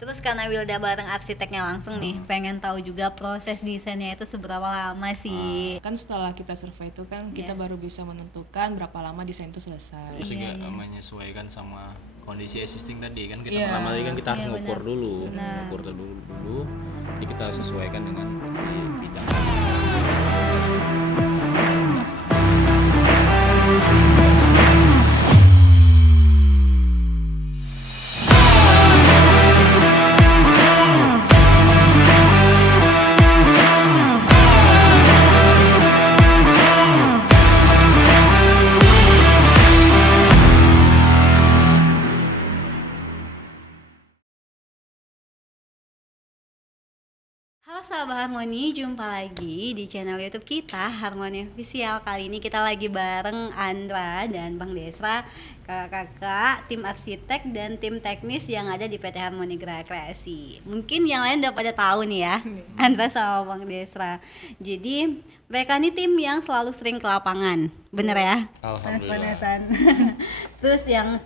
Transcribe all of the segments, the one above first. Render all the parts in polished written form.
Terus karena Wilda bareng arsiteknya langsung nih, pengen tahu juga proses desainnya itu seberapa lama sih? Kan setelah kita survei itu kan kita baru bisa menentukan berapa lama desain itu selesai. Terus juga menyesuaikan sama kondisi existing tadi kan kita pertama tadi kan kita harus ngukur dulu. Jadi kita sesuaikan dengan si bidang. Halo sahabat Harmoni, jumpa lagi di channel YouTube kita Harmoni Official. Kali ini kita lagi bareng Andra dan Bang Desra, kakak-kakak tim arsitek dan tim teknis yang ada di PT Harmoni Geraha Kreasi. Mungkin yang lain udah pada tahu nih ya, Andra sama Bang Desra. Jadi mereka ini tim yang selalu sering ke lapangan, bener ya? Alhamdulillah. Panas-panasan. Terus yang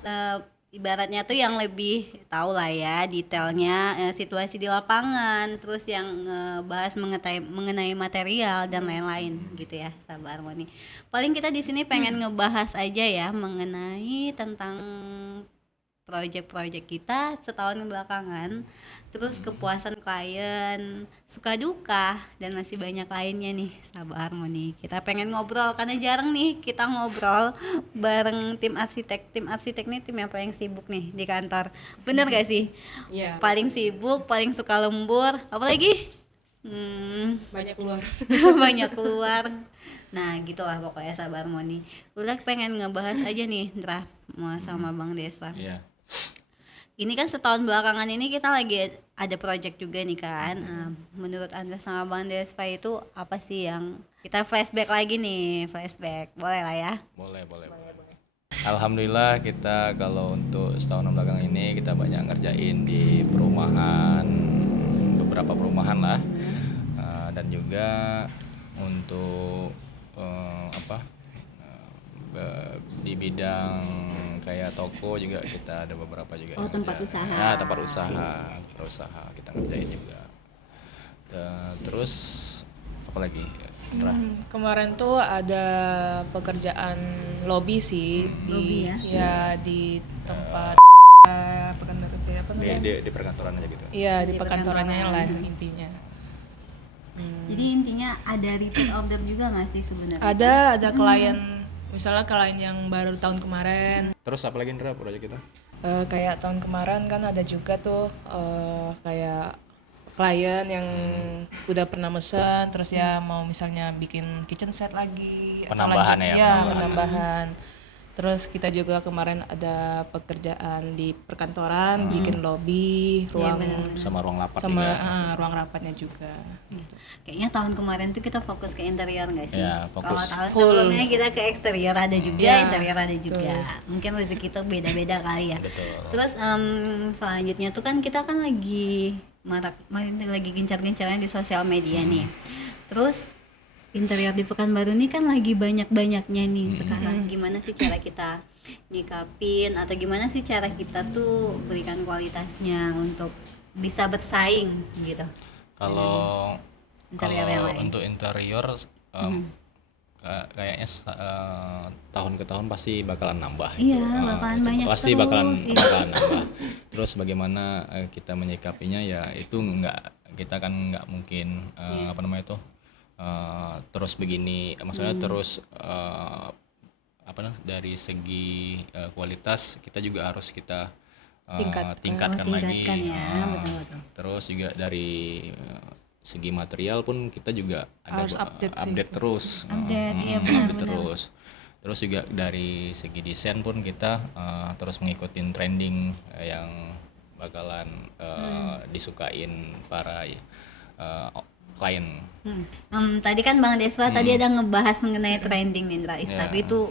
ibaratnya tuh yang lebih tahu lah ya detailnya situasi di lapangan, terus yang bahas mengenai material dan lain-lain gitu ya, sahabat Harmoni. Paling kita di sini pengen ngebahas aja ya mengenai tentang proyek-proyek kita setahun belakangan, terus kepuasan klien, suka duka, dan masih banyak lainnya nih sahabat Harmoni. Kita pengen ngobrol karena jarang nih kita ngobrol bareng tim arsitek. Tim arsitek nih tim yang paling sibuk nih di kantor. Bener gak sih? Iya. Paling sibuk, paling suka lembur, apalagi Banyak keluar. banyak keluar. Nah gitulah pokoknya sahabat Harmoni. Udah pengen ngebahas aja nih Ndra sama Bang Desra. Iya. Ini kan setahun belakangan ini kita lagi ada project juga nih kan. Menurut Anda sama Bang Desra itu apa sih yang kita flashback lagi nih, flashback boleh lah ya? Boleh. Alhamdulillah kita kalau untuk setahun belakang ini kita banyak ngerjain di perumahan, beberapa perumahan lah. Dan juga untuk di bidang kayak toko juga kita ada beberapa juga. Oh, tempat usaha. Nah, tempat usaha kita ngerjain juga. Terus apa lagi? Kemarin tuh ada pekerjaan lobby sih Lobby ya? Di tempat Di perkantoran aja gitu. Iya, di Di perkantorannya perkantoran. lah intinya. Jadi intinya ada repeat order juga nggak sih sebenarnya? Ada klien, misalnya klien yang baru tahun kemarin. Terus apa lagi Indra proyek kita? Kayak tahun kemarin kan ada juga tuh kayak klien yang udah pernah mesen terus ya mau misalnya bikin kitchen set lagi atau Penambahan lanjut- ya, penambahan. Terus kita juga kemarin ada pekerjaan di perkantoran bikin lobby, ruang Sama ruang lapak sama juga. ruang rapatnya juga. Kayaknya tahun kemarin tuh kita fokus ke interior nggak sih? Ya, Kalau fokus. tahun sebelumnya kita ke eksterior ada juga, Ya, interior ada juga. Mungkin rezeki itu beda-beda kali ya. Betul. Terus selanjutnya tuh kan kita kan lagi lagi gencar-gencarnya di sosial media nih. Terus interior di Pekanbaru ini kan lagi banyak-banyaknya nih sekarang. Gimana sih cara kita nyikapin atau gimana sih cara kita tuh berikan kualitasnya untuk bisa bersaing gitu? Kalau Interior yang lain. untuk interior kayaknya tahun ke tahun pasti bakalan nambah. Iya, bakalan banyak Pasti terus, bakalan iya. nambah. Terus bagaimana kita menyikapinya ya itu kita kan nggak mungkin terus begini, maksudnya terus dari segi kualitas kita juga harus kita tingkatkan lagi. Tingkatkan ya, betul-betul. Terus juga dari segi material pun kita juga ada Harus update sih. update terus. Update, iya benar. Terus juga dari segi desain pun kita terus mengikuti trending yang bakalan disukain para klien. Tadi kan Bang Desra tadi ada ngebahas mengenai trending nih Ndra. Tapi itu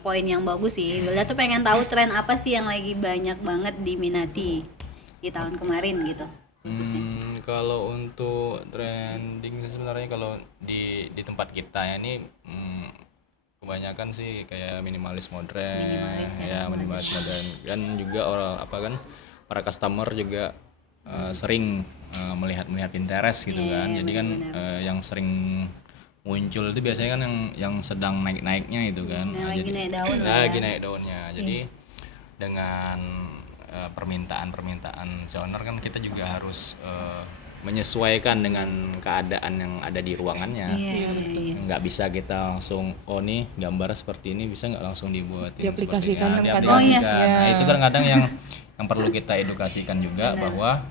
poin yang bagus sih. Bila tuh pengen tahu tren apa sih yang lagi banyak banget diminati di tahun kemarin gitu khususnya. Kalau untuk trending sebenarnya kalau di tempat kita ya ini kebanyakan sih kayak minimalis modern, Minimalis ya, minimalis modern kan juga para customer juga sering melihat Pinterest gitu kan. Jadi kan yang sering muncul itu biasanya kan yang sedang naik-naiknya itu kan. Yang lagi naik daun lah lagi naik daunnya. Jadi dengan permintaan si owner kan kita juga harus menyesuaikan dengan keadaan yang ada di ruangannya. Nggak bisa kita langsung nih gambar seperti ini bisa nggak langsung dibuatin Diaplikasikan seperti kan diaplikasikan. Nah itu kadang-kadang yang perlu kita edukasikan juga bahwa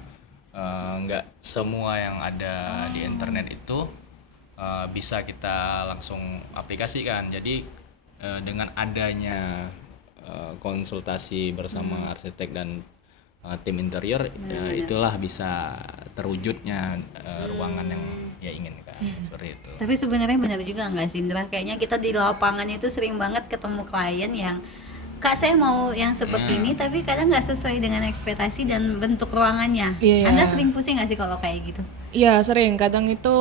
nggak semua yang ada di internet itu bisa kita langsung aplikasikan. Jadi dengan adanya konsultasi bersama arsitek dan tim interior, itulah bisa terwujudnya ruangan yang dia inginkan, seperti itu. Tapi sebenarnya benar juga nggak sih Indra? Kayaknya kita di lapangan itu sering banget ketemu klien yang Kak saya mau yang seperti ini, tapi kadang nggak sesuai dengan ekspektasi dan bentuk ruangannya. Anda sering pusing nggak sih kalau kayak gitu? Iya sering, kadang itu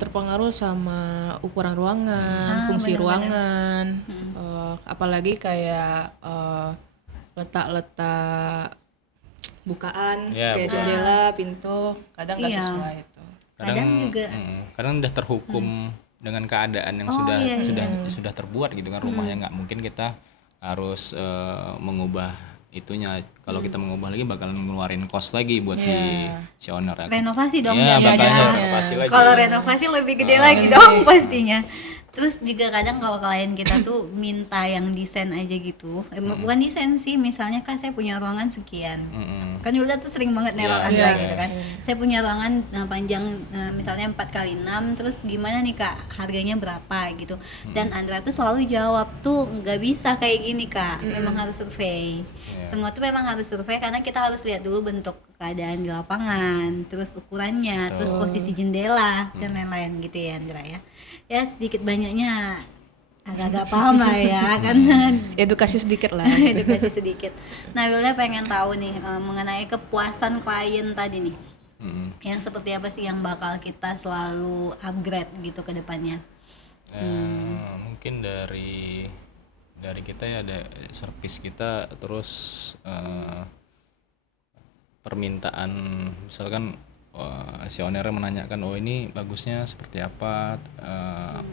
terpengaruh sama ukuran ruangan, fungsi ruangan, apalagi kayak letak-letak bukaan, kayak jendela, pintu, kadang nggak sesuai itu. Kadang udah terhukum dengan keadaan yang sudah terbuat gitu kan rumahnya, nggak mungkin kita harus mengubah itunya. Kalau kita mengubah lagi bakalan ngeluarin cost lagi buat si owner. Renovasi dong renovasi lagi. Kalau renovasi lebih gede lagi dong pastinya. Terus juga kadang kalau klien kita tuh minta yang desain aja gitu, bukan desain sih, misalnya Kak saya punya ruangan sekian, kan Yulda tuh sering banget neror Andra gitu kan, saya punya ruangan panjang misalnya 4x6, terus gimana nih Kak harganya berapa gitu, dan Andra tuh selalu jawab tuh nggak bisa kayak gini Kak, memang harus survei, semua tuh memang harus survei karena kita harus lihat dulu bentuk keadaan di lapangan, terus ukurannya, terus posisi jendela dan lain-lain gitu ya Andra ya. Ya sedikit banyaknya agak-agak paham lah ya kan. Edukasi sedikit lah. Edukasi sedikit. Nah Wilda pengen tahu nih mengenai kepuasan klien tadi nih. Yang seperti apa sih yang bakal kita selalu upgrade gitu ke depannya? Mungkin dari kita ya ada service kita, terus permintaan misalkan si owner menanyakan ini bagusnya seperti apa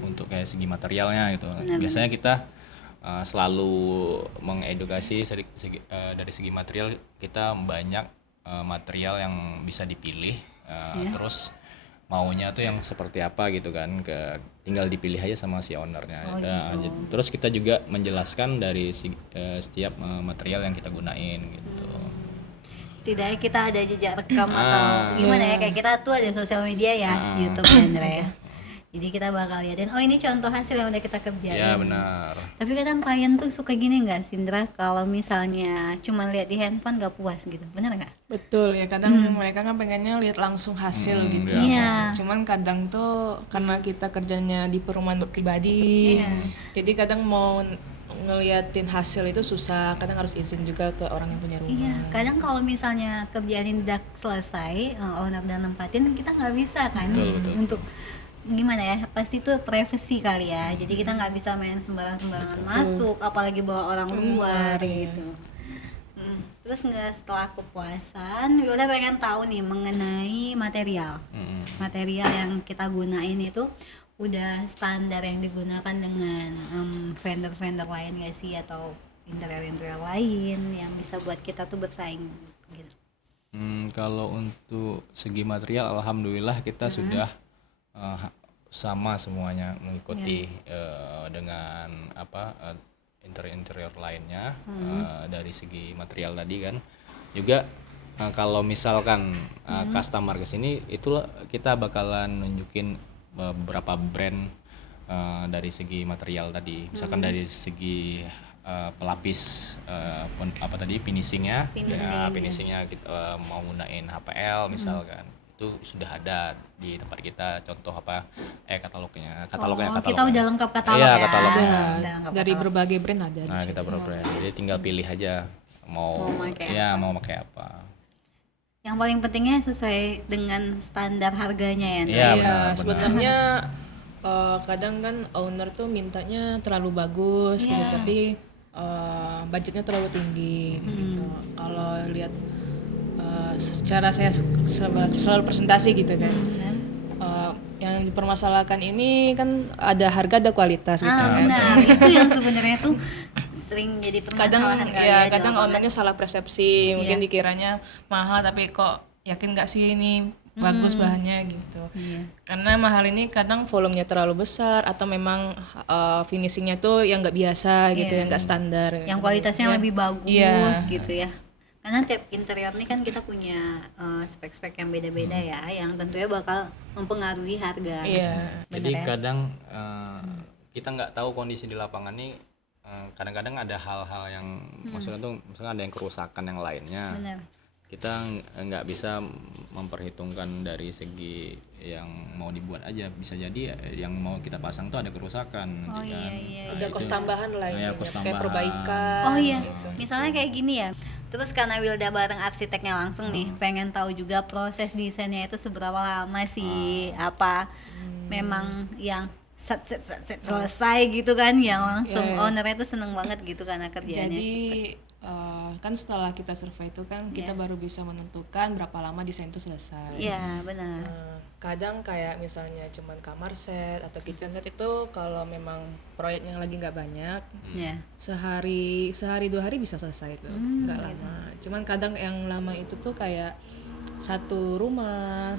untuk kayak segi materialnya gitu. Biasanya kita selalu mengedukasi dari segi material, kita banyak material yang bisa dipilih, terus maunya tuh yang seperti apa gitu kan, tinggal dipilih aja sama si ownernya. Terus kita juga menjelaskan dari setiap material yang kita gunain gitu. Setidaknya kita ada jejak rekam atau gimana ya, kayak kita tuh ada sosial media ya, YouTube Andra ya. Jadi kita bakal liatin, ini contoh hasil yang udah kita kerjain. Iya benar. Tapi kadang klien tuh suka gini nggak Sindra, kalau misalnya cuma lihat di handphone nggak puas gitu, benar nggak? Betul ya, kadang mereka kan pengennya lihat langsung hasil gitu. Iya. Cuman kadang tuh karena kita kerjanya di perumahan pribadi, jadi kadang mau ngeliatin hasil itu susah, kadang harus izin juga ke orang yang punya rumah. Iya, kadang kalau misalnya kerjaan ini udah selesai, owner dan nempatin, kita nggak bisa kan betul. Untuk gimana ya, pasti itu privacy kali ya, jadi kita nggak bisa main sembarangan masuk, apalagi bawa orang luar gitu. Terus setelah kepuasan, Wilda pengen tahu nih mengenai material. Material yang kita gunain itu udah standar yang digunakan dengan vendor-vendor lain gak sih, atau interior lain yang bisa buat kita tuh bersaing gitu? Kalau untuk segi material, alhamdulillah kita sudah sama semuanya mengikuti dengan interior lainnya. Dari segi material tadi kan juga kalau misalkan customer kesini, itulah kita bakalan nunjukin beberapa brand dari segi material tadi, misalkan dari segi pelapis finishingnya kita mau gunain HPL misalkan, itu sudah ada di tempat kita, contoh katalognya kita udah lengkap katalog ya. Katalognya dari berbagai brand ada. Nah kita berbrand, jadi tinggal pilih aja mau pakai apa. Yang paling pentingnya sesuai dengan standar harganya ya. Benar. Sebenarnya kadang kan owner tuh mintanya terlalu bagus gitu, tapi budgetnya terlalu tinggi gitu. Kalau lihat secara saya selalu presentasi gitu kan. Benar. Yang dipermasalahkan ini kan ada harga ada kualitas gitu kan. Benar. Itu yang sebenarnya tuh sering jadi Kadang permasalahan kali ya di kadang lapangan. ownernya salah persepsi, mungkin dikiranya mahal tapi kok yakin nggak sih ini bagus bahannya gitu. Iya. Karena mahal ini kadang volumenya terlalu besar atau memang finishingnya tuh yang nggak biasa gitu, yang nggak standar. Yang kualitasnya lebih bagus Iya. gitu ya. Karena tiap interior ini kan kita punya spek-spek yang beda-beda ya, yang tentunya bakal mempengaruhi harga. Iya. Jadi ya? kadang kita nggak tahu kondisi di lapangan nih. Kadang-kadang ada hal-hal yang maksudnya tuh misalnya ada yang kerusakan yang lainnya. Benar. Kita nggak bisa memperhitungkan dari segi yang mau dibuat aja, bisa jadi yang mau kita pasang tuh ada kerusakan nanti kan. Nah, Ada kos tambahan lah Iya, intinya, kos kayak tambahan. perbaikan. Oh iya, gitu. misalnya kayak gini ya. Terus karena Wilda bareng arsiteknya langsung nih, pengen tahu juga proses desainnya itu seberapa lama sih, apa memang yang set selesai gitu kan, yang langsung Iya. ownernya tuh seneng banget gitu karena kerjanya Jadi cepet. kan setelah kita survei itu kan kita baru bisa menentukan berapa lama desain itu selesai. Iya benar. Kadang kayak misalnya cuman kamar set atau kitchen set itu kalau memang proyeknya lagi nggak banyak, Ya. sehari 2 hari bisa selesai itu, nggak lama. Cuman kadang yang lama itu tuh kayak satu rumah.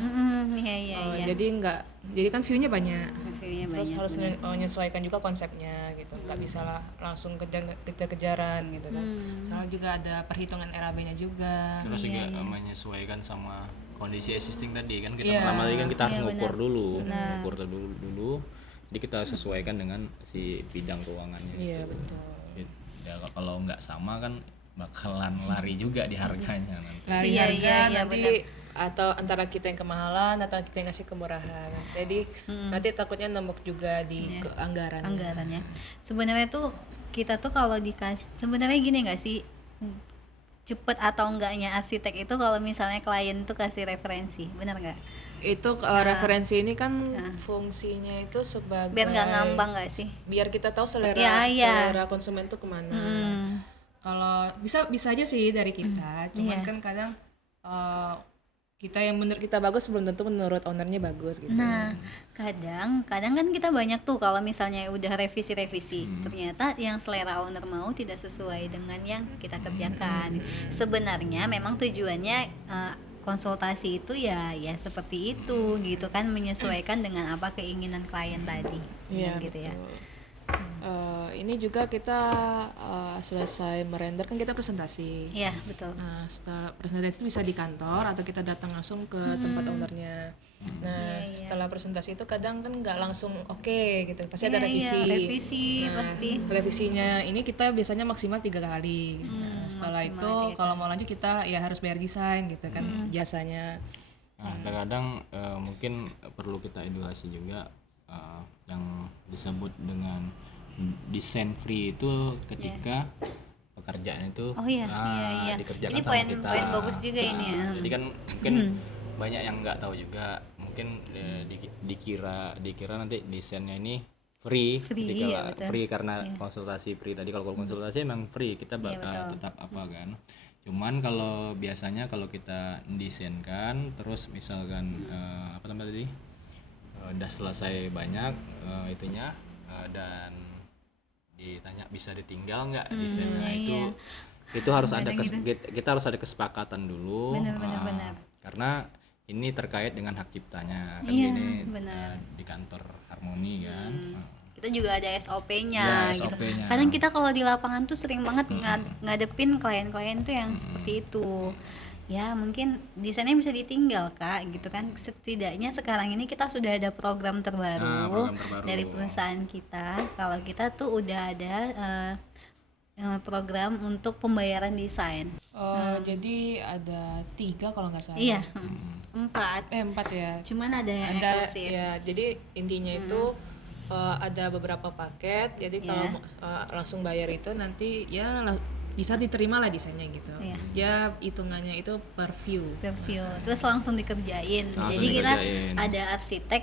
Iya iya. Jadi kan view-nya banyak. View-nya Terus banyak, harus menyesuaikan juga konsepnya gitu, nggak bisa lah langsung kejar-kejaran gitu kan. Soalnya juga ada perhitungan RAB-nya juga. Terus juga menyesuaikan sama kondisi existing tadi kan, kita Iya. pertama tadi kan kita harus ngukur dulu. Jadi kita sesuaikan dengan si bidang ruangannya. Iya gitu. betul. Ya kalau nggak sama kan bakalan lari juga di harganya nanti. Lari Iya, harga iya, nanti atau antara kita yang kemahalan atau kita yang ngasih kemurahan. Jadi nanti takutnya nembok juga di anggaran. anggarannya. Sebenarnya tuh kita tuh kalau dikasih, sebenarnya gini nggak sih, cepet atau enggaknya arsitek itu kalau misalnya klien tuh kasih referensi, benar nggak? Itu referensi ini kan fungsinya itu sebagai Biar nggak ngambang nggak sih? biar kita tahu selera Iya. selera konsumen tuh kemana. Kalau bisa aja sih dari kita, cuman kan kadang kita yang menurut kita bagus belum tentu menurut ownernya bagus gitu. Nah, kadang kan kita banyak tuh kalau misalnya udah revisi, ternyata yang selera owner mau tidak sesuai dengan yang kita kerjakan. Sebenarnya memang tujuannya konsultasi itu ya seperti itu gitu kan, menyesuaikan dengan apa keinginan klien tadi. Iya Gitu ya. Ini juga kita selesai merender kan kita presentasi. Iya, betul. Nah, setelah presentasi itu bisa di kantor atau kita datang langsung ke tempat ownernya. Nah, setelah presentasi itu kadang kan nggak langsung oke gitu, pasti ada revisi. Iya, revisi Nah, pasti. Revisinya ini kita biasanya maksimal 3 kali. Gitu. Nah, setelah itu kalau mau lanjut kita ya harus bayar desain gitu kan jasanya. Nah, kadang-kadang mungkin perlu kita edukasi juga yang disebut dengan desain free itu ketika pekerjaan itu iya. dikerjakan Ini sama kita. poin bagus juga ini ya. Jadi kan mungkin banyak yang nggak tahu juga, mungkin dikira nanti desainnya ini free ketika iya, betul. free karena konsultasi free tadi. Kalau konsultasi emang free, kita tetap apa kan. Cuman kalau biasanya kalau kita desainkan terus misalkan apa namanya tadi udah selesai banyak itunya dan ditanya bisa ditinggal nggak desainnya, itu harus ada kita harus ada kesepakatan dulu. Benar. Karena ini terkait dengan hak ciptanya kan, Iya, gini benar. di kantor Harmoni kan. Kita juga ada SOP-nya Ya, gitu. SOP-nya. Kadang kita kalau di lapangan tuh sering banget ngadepin klien-klien tuh yang seperti itu. Ya mungkin desainnya bisa ditinggal Kak gitu kan. Setidaknya sekarang ini kita sudah ada program terbaru, program terbaru. dari perusahaan kita. Kalau kita tuh udah ada program untuk pembayaran desain. Jadi ada 3 kalau nggak salah. Iya, 4. 4 ya. Cuman ada yang Ada eksklusif. ya. Jadi intinya itu ada beberapa paket. Jadi kalau langsung bayar itu nanti ya bisa diterima lah desainnya gitu. Iya. Dia hitungannya itu per view. Review terus langsung dikerjain. Langsung Jadi kita dikerjain. ada arsitek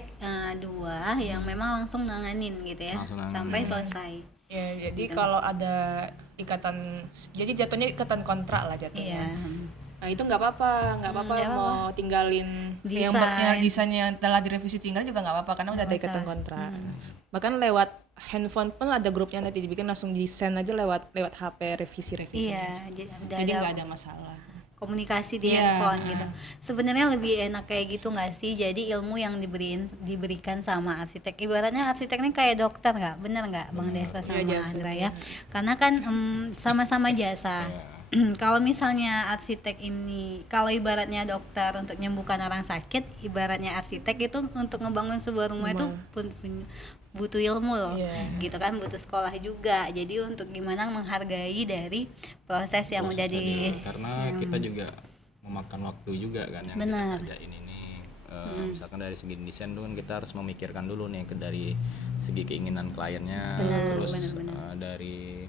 2 yang memang langsung nanganin gitu ya Langsung nanganin. sampai selesai. Ya, jadi kalau ada ikatan, jadi jatuhnya ikatan kontrak lah Iya. jatuhnya. Nah, itu nggak apa-apa mau tinggalin yang desain yang telah direvisi tinggal juga nggak apa-apa karena udah ada ikatan kontrak. Bahkan lewat handphone pun ada grupnya, nanti dibikin langsung desain aja lewat HP revisi. Iya, Jadi nggak ada masalah. Komunikasi di handphone gitu. Sebenarnya lebih enak kayak gitu nggak sih? Jadi ilmu yang diberikan sama arsitek, ibaratnya arsitek ini kayak dokter nggak? Bener nggak Bang Desra sama Andra ya? Karena kan sama-sama jasa. Kalau misalnya arsitek ini, kalau ibaratnya dokter untuk menyembuhkan orang sakit, ibaratnya arsitek itu untuk ngebangun sebuah rumah itu pun butuh ilmu loh, gitu kan, butuh sekolah juga. Jadi untuk gimana menghargai dari proses yang udah karena kita juga memakan waktu juga kan yang kita kerjain ini. Misalkan dari segi desain tuh kan kita harus memikirkan dulu nih dari segi keinginan kliennya, terus dari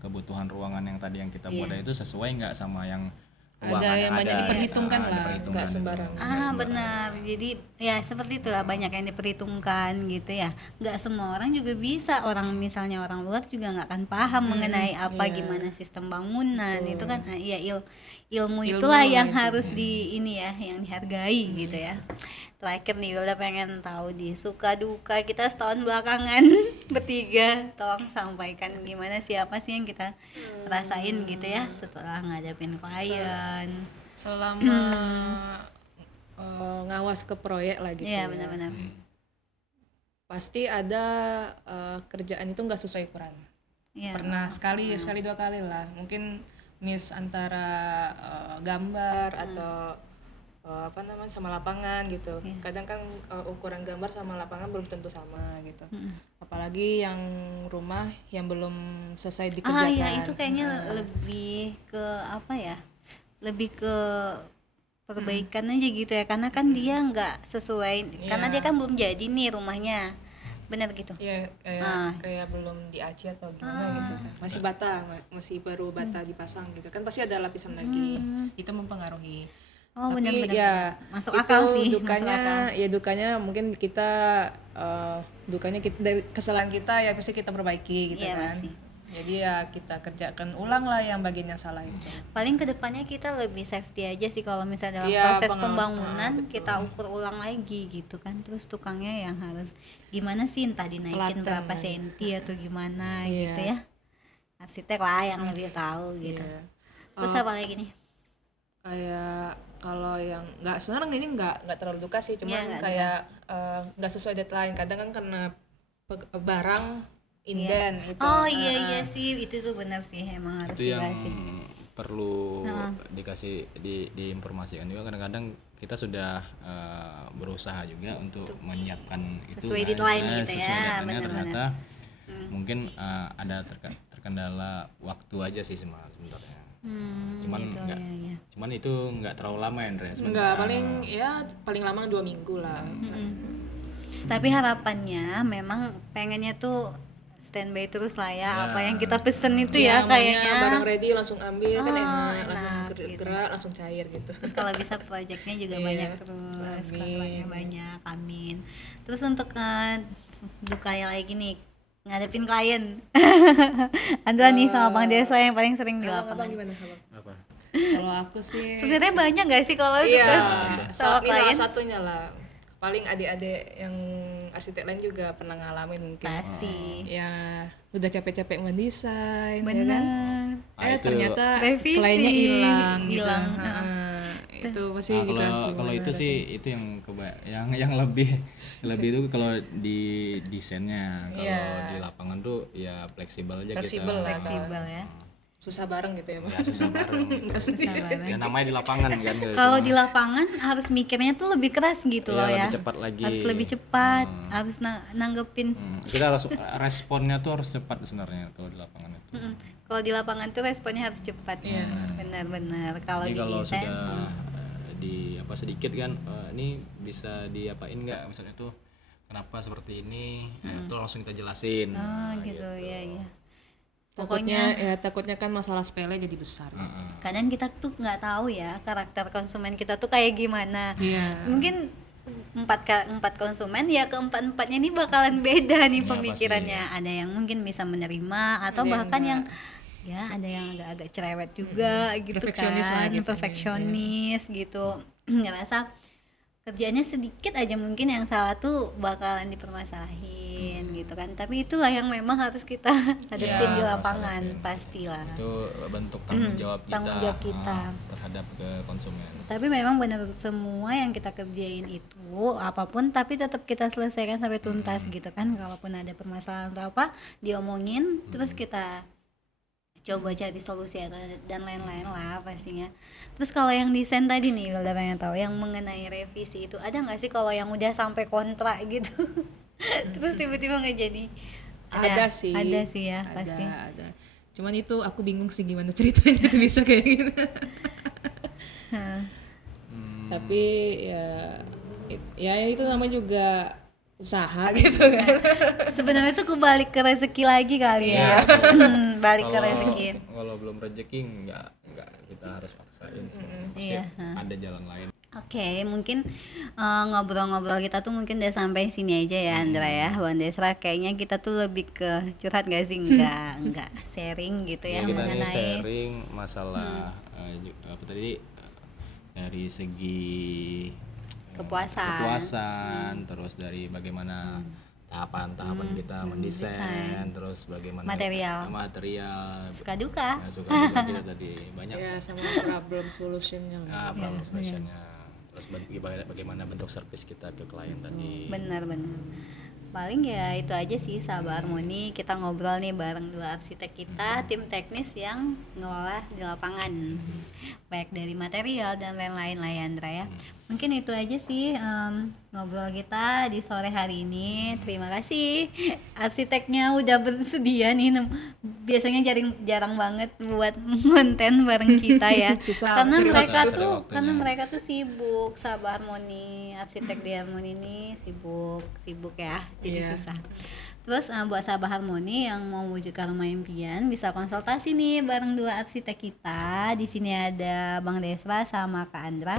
kebutuhan ruangan yang tadi yang kita buat itu sesuai nggak sama yang ada yang banyak diperhitungkan lah, nggak sembarangan. Benar. Jadi ya seperti itulah, banyak yang diperhitungkan gitu ya. Nggak semua orang juga bisa. Orang misalnya orang luar juga nggak akan paham mengenai gimana sistem bangunan. Itu kan ilmu itulah yang harus yang dihargai gitu ya. Terakhir nih udah pengen tahu di suka duka kita setahun belakangan bertiga, tolong sampaikan gimana, siapa sih yang kita rasain gitu ya setelah ngadepin klien selama ngawas ke proyek lah gitu. Iya, benar-benar. Pasti ada kerjaan itu nggak sesuai ukuran. Pernah sekali dua kali lah, mungkin miss antara gambar atau sama lapangan gitu. Kadang kan ukuran gambar sama lapangan belum tentu sama gitu. Apalagi yang rumah yang belum selesai dikerjakan. Iya, itu kayaknya lebih ke lebih ke perbaikan aja gitu ya, karena kan dia nggak sesuai, karena dia kan belum jadi nih rumahnya, benar gitu. Iya, kayak belum di-aci atau gimana gitu. Masih masih baru bata dipasang gitu kan, pasti ada lapisan lagi. Itu mempengaruhi. Tapi benar. Masuk akal sih. Dukanya mungkin kita dari kesalahan kita ya pasti kita perbaiki gitu kan. Masih. Jadi ya kita kerjakan ulang lah yang bagian yang salah itu. Paling kedepannya kita lebih safety aja sih kalau misalnya dalam proses pembangunan kita ukur ulang lagi gitu kan. Terus tukangnya yang harus gimana sih, entah dinaikin berapa senti atau gimana gitu ya. Arsitek lah yang lebih tahu gitu. Terus apa lagi nih? Kayak kalau yang sebenarnya ini nggak terlalu duka sih, cuman kayak nggak sesuai deadline. Kadang kan karena barang inden gitu. Iya sih, itu tuh benar sih, emang harus dibahas sih. Perlu dikasih diinformasikan juga, kadang-kadang kita sudah berusaha juga untuk menyiapkan sesuai itu deadline gitu ya, ternyata mungkin ada terkendala waktu aja sih sebenarnya. Cuman itu nggak terlalu lama ya, Andrea? Nggak, paling lama 2 minggu lah. Tapi harapannya memang pengennya tuh standby terus lah ya, apa yang kita pesen itu kayaknya barang ready langsung ambil kan enak, langsung gerak, langsung cair gitu. Terus kalau bisa proyeknya juga banyak terus, kontraknya banyak, amin. Terus untuk dukanya lagi nih ngadepin klien. Andra nih sama Bang Desra yang paling sering di lapangan. Gimana? Apa? Kalau aku sih sebenarnya banyak nggak sih kalau itu sama klien? Salah satunya lah. Paling adik-adik yang arsitek lain juga pernah ngalamin mungkin. Pasti. Ya udah capek-capek mendesain, bener. Ya kan? Ternyata revisi kliennya hilang. Gitu. Itu pasti juga. Kalau itu sih itu yang lebih itu kalau di desainnya. Kalau di lapangan tuh ya fleksibel aja. Fleksibel ya. Susah bareng gitu ya, Pak. Ya, susah bareng. Ya namanya di lapangan kan. Kalau di lapangan harus mikirnya tuh lebih keras gitu loh ya. Lebih cepat lagi. Harus lebih cepat, harus nanggepin. Kita harus responnya tuh harus cepat sebenarnya kalau di lapangan itu. Kalau di lapangan tuh responnya harus cepat. Benar-benar. Kalau di desain sudah sedikit kan, ini bisa diapain nggak misalnya tuh kenapa seperti ini, itu langsung kita jelasin. Gitu ya. Takutnya kan masalah sepele jadi besar. Kadang kita tuh nggak tahu ya karakter konsumen kita tuh kayak gimana. Mungkin empat konsumen ya, keempat-empatnya ini bakalan beda nih pemikirannya. Ada yang mungkin bisa menerima atau bahkan yang ya ada yang agak-agak cerewet juga gitu Perfeksionis lah kan, gitu. perfeksionis gitu. Ngerasa kerjaannya sedikit aja mungkin yang salah tuh bakalan dipermasalahin gitu kan, tapi itulah yang memang harus kita hadapin di lapangan pastilah. Itu bentuk tanggung jawab kita, Tanggung jawab kita. Terhadap ke konsumen. Tapi memang benar semua yang kita kerjain itu apapun tapi tetap kita selesaikan sampai tuntas gitu kan. Kalaupun ada permasalahan atau apa diomongin, terus kita coba cari solusi dan lain-lain lah pastinya. Terus kalau yang desain tadi nih, Wilda pengen tahu yang mengenai revisi itu ada nggak sih kalau yang udah sampai kontrak gitu terus tiba-tiba nggak jadi? Ada sih Ya ada, pasti. ada. Cuman itu aku bingung sih gimana ceritanya tuh bisa kayak gitu. Tapi ya itu namanya juga usaha gitu kan. Sebenarnya tuh kebalik ke rezeki lagi kali ya. Balik ke rezeki. Kalau belum rezeki nggak kita harus paksain sih. Pasti Iya, ada jalan lain. Oke, mungkin ngobrol-ngobrol kita tuh mungkin udah sampai sini aja ya Andra ya. Bang Desra, kayaknya kita tuh lebih ke curhat gak sih? Enggak sharing gitu ya Kita nih mengenai sharing masalah apa tadi dari segi kepuasan, terus dari bagaimana tahapan-tahapan kita mendesain, terus bagaimana Material. ya, suka duka. suka duka kita tadi banyak Ya sama problem solutionnya lah. problem solutionnya, terus bagaimana bentuk service kita ke klien tadi. Benar-benar. Paling ya itu aja sih Sabah Harmoni, kita ngobrol nih bareng dua arsitek kita, tim teknis yang ngelola di lapangan, baik dari material dan lain-lain lah ya Andra ya. Mungkin itu aja sih ngobrol kita di sore hari ini. Terima kasih arsiteknya udah bersedia nih, biasanya jarang banget buat konten bareng kita ya. Susah, karena cari mereka waktu. tuh Waktunya. karena mereka tuh sibuk. Sabah Harmoni, arsitek di Harmoni ini sibuk ya, jadi Iya. susah. Terus buat Sabah Harmoni yang mau wujudkan rumah impian bisa konsultasi nih bareng dua arsitek kita. Di sini ada Bang Desra sama Kak Andra.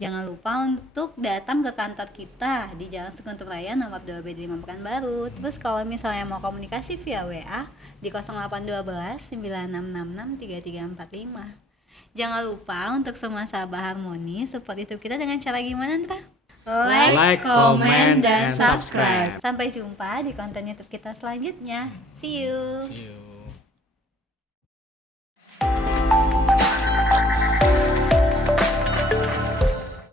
Jangan lupa untuk datang ke kantor kita di Jalan Sekuntum Raya nomor 2B di Pekanbaru. Terus kalau misalnya mau komunikasi via WA di 0812 9666 3345. Jangan lupa untuk semua Sabah Harmoni support YouTube kita dengan cara gimana, Andra? Like, comment, dan subscribe. Sampai jumpa di konten YouTube kita selanjutnya. See you. See you.